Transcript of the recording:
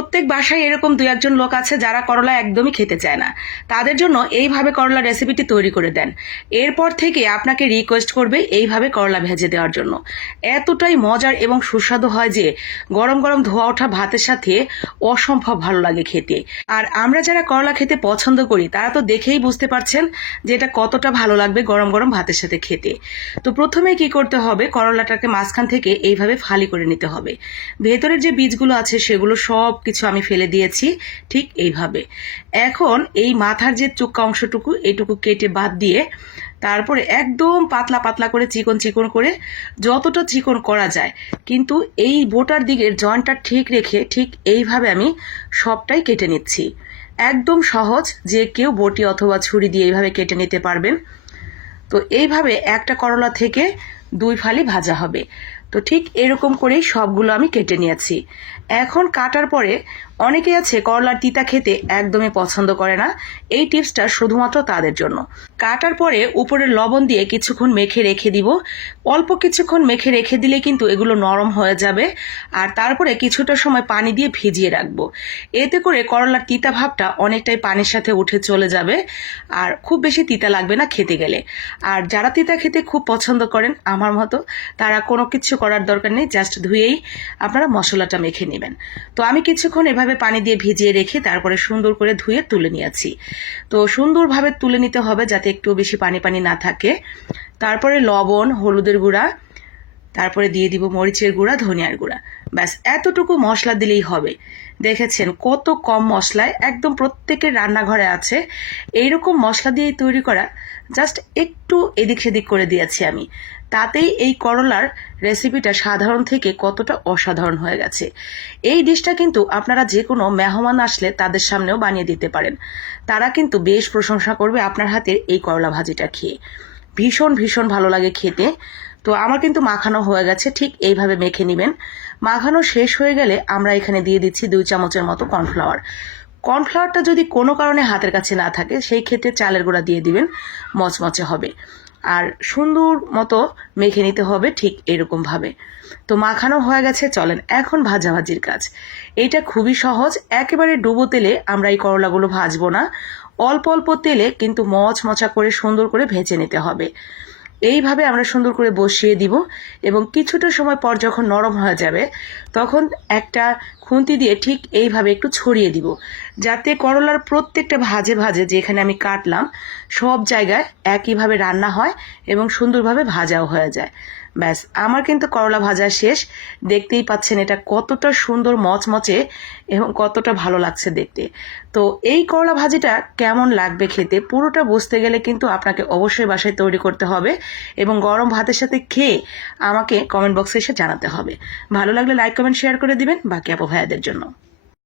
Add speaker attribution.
Speaker 1: প্রত্যেক বাসায় এরকম দু একজন লোক আছে যারা করলা একদমই খেতে চায় না। তাদের জন্য এইভাবে করলা রেসিপিটি তৈরি করে দেন। এরপর থেকে আপনাকে রিকোয়েস্ট করবে এইভাবে করলা ভেজে দেওয়ার জন্য। এতটাই মজার এবং সুস্বাদু হয় যে গরম গরম ধোয়া ওঠা ভাতের সাথে অসম্ভব ভালো লাগে খেতে। আর আমরা যারা করলা খেতে পছন্দ করি, তারা তো দেখেই বুঝতে পারছেন যে এটা কতটা ভালো লাগবে গরম গরম ভাতের সাথে খেতে। তো প্রথমে কি করতে হবে, করলাটাকে মাঝখান থেকে এইভাবে ফালি করে নিতে হবে। ভেতরের যে বীজগুলো আছে, সেগুলো সব কিছু আমি ফেলে দিয়েছি, ঠিক এইভাবে। এখন এই মাথার যে চুক্কা অংশটুকু, এইটুকু কেটে বাদ দিয়ে তারপরে একদম পাতলা পাতলা করে চিকন চিকন করে যতটা চিকন করা যায়, কিন্তু এই বোটার দিকের জয়েন্টটা ঠিক রেখে ঠিক এইভাবে আমি সবটাই কেটে নিচ্ছি। একদম সহজ যে কেউ বটি অথবা ছুরি দিয়ে এইভাবে কেটে নিতে পারবেন। তো এইভাবে একটা করলা থেকে দুই ফালি ভাজা হবে। তো ঠিক এরকম করেই সবগুলো আমি কেটে নিয়েছি। এখন কাটার পরে অনেকে আছে করলার তিতা খেতে একদমই পছন্দ করে না। এই টিপসটা শুধুমাত্র তাদের জন্য। কাটার পরে উপরে লবণ দিয়ে কিছুক্ষণ মেখে রেখে দিব। অল্প কিছুক্ষণ মেখে রেখে দিলে কিন্তু এগুলো নরম হয়ে যাবে। আর তারপরে কিছুটা সময় পানি দিয়ে ভিজিয়ে রাখব। এতে করে করলার তিতা ভাবটা অনেকটাই পানির সাথে উঠে চলে যাবে। আর খুব বেশি তিতা লাগবে না খেতে গেলে। আর যারা তিতা খেতে খুব পছন্দ করেন, আমার মতো, তারা কোনো কিছু করার দরকার নেই, জাস্ট ধুয়েই আপনারা মশলাটা মেখে নেবেন। তো আমি কিছুক্ষণ এভাবে পানি দিয়ে ভিজিয়ে রেখে তারপরে সুন্দর করে ধুয়ে তুলে নিয়েছি। তো সুন্দরভাবে তুলে নিতে হবে যাতে একটু বেশি পানি পানি না থাকে। তারপরে লবণ, হলুদের গুঁড়া তারপরে দিয়ে দিব মরিচের গুঁড়া, ধনিয়ার গুঁড়া। ব্যাস, এতটুকু মশলা দিলেই হবে। দেখেছেন কত কম মশলায় একদম প্রত্যেকের রান্নাঘরে আছে এইরকম মশলা দিয়েই তৈরি করা। জাস্ট একটু এদিক সেদিক করে দিয়েছি আমি। তাতেই এই করলার রেসিপিটা সাধারণ থেকে কতটা অসাধারণ হয়ে গেছে। এই ডিশটা কিন্তু আপনারা যে কোনো মেহমান আসলে তাদের সামনেও বানিয়ে দিতে পারেন। তারা কিন্তু বেশ প্রশংসা করবে আপনার হাতের এই করলা ভাজিটা খেয়ে। ভীষণ ভীষণ ভালো লাগে খেতে। তো আমার কিন্তু মাখানো হয়ে গেছে, ঠিক এইভাবে মেখে নেবেন। মাখানো শেষ হয়ে গেলে আমরা এখানে দিয়ে দিচ্ছি দুই চামচের মতো কর্নফ্লাওয়ার। কর্নফ্লাওয়ারটা যদি কোনো কারণে হাতের কাছে না থাকে, সেই ক্ষেত্রে চালের গুঁড়া দিয়ে দিবেন, মচমচে হবে। আর সুন্দর মতো মেখে নিতে হবে ঠিক এরকমভাবে। তো মাখানো হয়ে গেছে, চলেন এখন ভাজাভাজির কাজ। এটা খুবই সহজ, একেবারে ডুবো তেলে আমরা এই করলাগুলো ভাজবো না। অল্প অল্প তেলে কিন্তু মচমচা করে সুন্দর করে ভেজে নিতে হবে। এইভাবে আমরা সুন্দর করে বসিয়ে দিব এবং কিছুটা সময় পর যখন নরম হয়ে যাবে, তখন একটা খুন্তি দিয়ে ঠিক এইভাবে একটু ছড়িয়ে দিব। যাতে করলার প্রত্যেকটা ভাজে ভাজে যেখানে আমি কাটলাম, সব জায়গায় একইভাবে রান্না হয় এবং সুন্দরভাবে ভাজাও হয়ে যায়। ব্যাস, আমার কিন্তু করলা ভাজা শেষ। দেখতেই পাচ্ছেন এটা কতটা সুন্দর মচমচে এবং কতটা ভালো লাগছে দেখতে। তো এই করলা ভাজিটা কেমন লাগবে খেতে পুরোটা বুঝতে গেলে কিন্তু আপনাকে অবশ্যই বাসায় তৈরি করতে হবে এবং গরম ভাতের সাথে খেয়ে আমাকে কমেন্ট বক্সে এসে জানাতে হবে। ভালো লাগলে লাইক, কমেন্ট, শেয়ার করে দিবেন। বাকি আপু ভাইয়াদের জন্য